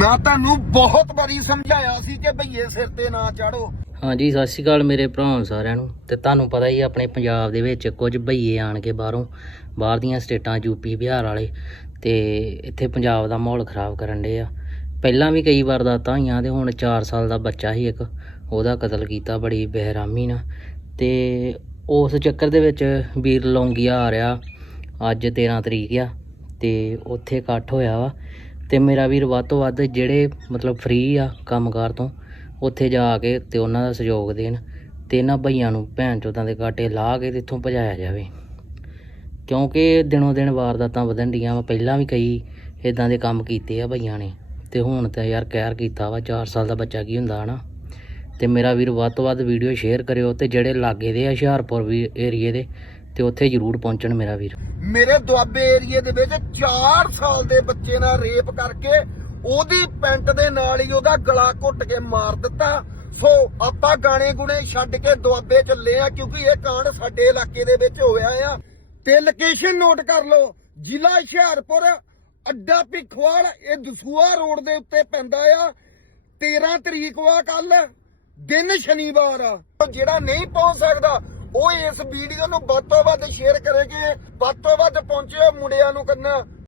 ਮੈਂ ਤੁਹਾਨੂੰ ਬਹੁਤ ਵਾਰੀ ਸਮਝਾਇਆ ਸੀ ਕਿ ਭਈਏ ਸਿਰ ਤੇ ਨਾ ਚਾੜੋ ਹਾਂਜੀ ਸਤਿ ਸ਼੍ਰੀ ਅਕਾਲ ਮੇਰੇ ਭਰਾਵਾਂ ਸਾਰਿਆਂ ਨੂੰ। ਤੇ ਤੁਹਾਨੂੰ ਪਤਾ ਹੀ ਆ, ਆਪਣੇ ਪੰਜਾਬ ਦੇ ਵਿੱਚ ਕੁਝ ਭਈਏ ਆਣ ਕੇ ਬਾਹਰੋਂ ਬਾਹਰ ਦੀਆਂ ਸਟੇਟਾਂ ਯੂਪੀ ਬਿਹਾਰ ਵਾਲੇ ਤੇ ਇੱਥੇ ਪੰਜਾਬ ਦਾ ਮਾਹੌਲ ਖਰਾਬ ਕਰਨ ਦੇ ਆ। ਪਹਿਲਾਂ ਵੀ ਕਈ ਵਾਰ ਦਾਤਾਂ ਹੋਈਆਂ ਤੇ ਹੁਣ 4 ਸਾਲ ਦਾ ਬੱਚਾ ਸੀ ਇੱਕ ਉਹਦਾ ਕਤਲ ਕੀਤਾ ਬੜੀ ਬਹਿਰਾਮੀ ਨਾਲ। ਤੇ ਉਸ ਚੱਕਰ ਦੇ ਵਿੱਚ ਵੀਰ ਲੌਂਗੀਆ ਆ ਰਿਹਾ ਅੱਜ 13 ਤਰੀਕ ਆ ਤੇ ਉੱਥੇ ਇਕੱਠ ਹੋਇਆ ਵਾ। ਤੇ ਮੇਰਾ ਵੀਰ ਵੱਧ ਤੋਂ ਵੱਧ ਜਿਹੜੇ ਮਤਲਬ ਫ੍ਰੀ ਆ ਕੰਮਕਾਰ ਤੋਂ, ਉੱਥੇ ਜਾ ਕੇ ਤੇ ਉਹਨਾਂ ਦਾ ਸਹਿਯੋਗ ਦੇਣ ਤੇ ਇਹਨਾਂ ਭਈਆਂ ਨੂੰ ਭੈਣ ਚੋਦਾਂ ਦੇ ਕਾਟੇ ਲਾ ਕੇ ਤੇ ਇੱਥੋਂ ਭਜਾਇਆ ਜਾਵੇ। ਕਿਉਂਕਿ ਦਿਨੋਂ ਦਿਨ ਵਾਰਦਾਤਾਂ ਵਧਣ ਡੀਆਂ ਵਾ, ਪਹਿਲਾਂ ਵੀ ਕਈ ਇਦਾਂ ਦੇ ਕੰਮ ਕੀਤੇ ਆ ਭਈਆਂ ਨੇ, ਤੇ ਹੁਣ ਤਾਂ ਯਾਰ ਕਹਿਰ ਕੀਤਾ ਵਾ 4 ਸਾਲ ਦਾ ਬੱਚਾ ਕੀ ਹੁੰਦਾ ਹਨਾ? ਤੇ ਮੇਰਾ ਵੀਰ ਵੱਧ ਤੋਂ ਵੱਧ ਵੀਡੀਓ ਸ਼ੇਅਰ ਕਰਿਓ ਤੇ ਜਿਹੜੇ ਲਾਗੇ ਦੇ ਆ ਹੁਸ਼ਿਆਰਪੁਰ ਵੀ ਏਰੀਏ ਦੇ, ਤੇ ਉੱਥੇ ਜ਼ਰੂਰ ਪਹੁੰਚਣ ਮੇਰਾ ਵੀਰ। ਮੇਰੇ ਦੁਆਬੇ ਏਰੀਏ ਦੇ ਵਿੱਚ 4 ਸਾਲ ਦੇ ਬੱਚੇ ਨਾਲ ਰੇਪ ਕਰਕੇ ਉਹਦੀ ਪੈਂਟ ਦੇ ਨਾਲ ਹੀ ਉਹਦਾ ਗਲਾ ਘੁੱਟ ਕੇ ਮਾਰ ਦਿੱਤਾ। ਸੋ ਆਪਾਂ ਗਾਣੇ ਗੁਣੇ ਛੱਡ ਕੇ ਦੁਆਬੇ ਚੱਲੇ ਆ ਕਿਉਂਕਿ ਇਹ ਕਾਂਡ ਸਾਡੇ ਇਲਾਕੇ ਦੇ ਵਿੱਚ ਹੋਇਆ ਆ। ਤੇ ਲੋਕੇਸ਼ਨ ਨੋਟ ਕਰ ਲਓ, ਜ਼ਿਲ੍ਹਾ ਹੁਸ਼ਿਆਰਪੁਰ, ਅੱਡਾ ਭਿੱਖਵਾਲ ਇਹ ਦਸੂਆ ਰੋਡ ਦੇ ਉੱਤੇ ਪੈਂਦਾ ਆ। 13 ਤਰੀਕ ਵਾ ਕੱਲ ਦਿਨ ਸ਼ਨੀਵਾਰ ਆ। ਜਿਹੜਾ ਨਹੀਂ ਪਹੁੰਚ ਸਕਦਾ ਉਹ ਇਸ ਵੀਡੀਓ ਨੂੰ ਵੱਧ ਤੋਂ ਵੱਧ ਸ਼ੇਅਰ ਕਰੇਗੇ ਵੱਧ ਤੋਂ ਵੱਧ ਪਹੁੰਚਿਓ ਮੁੰਡਿਆਂ ਨੂੰ ਕੰਨਾ।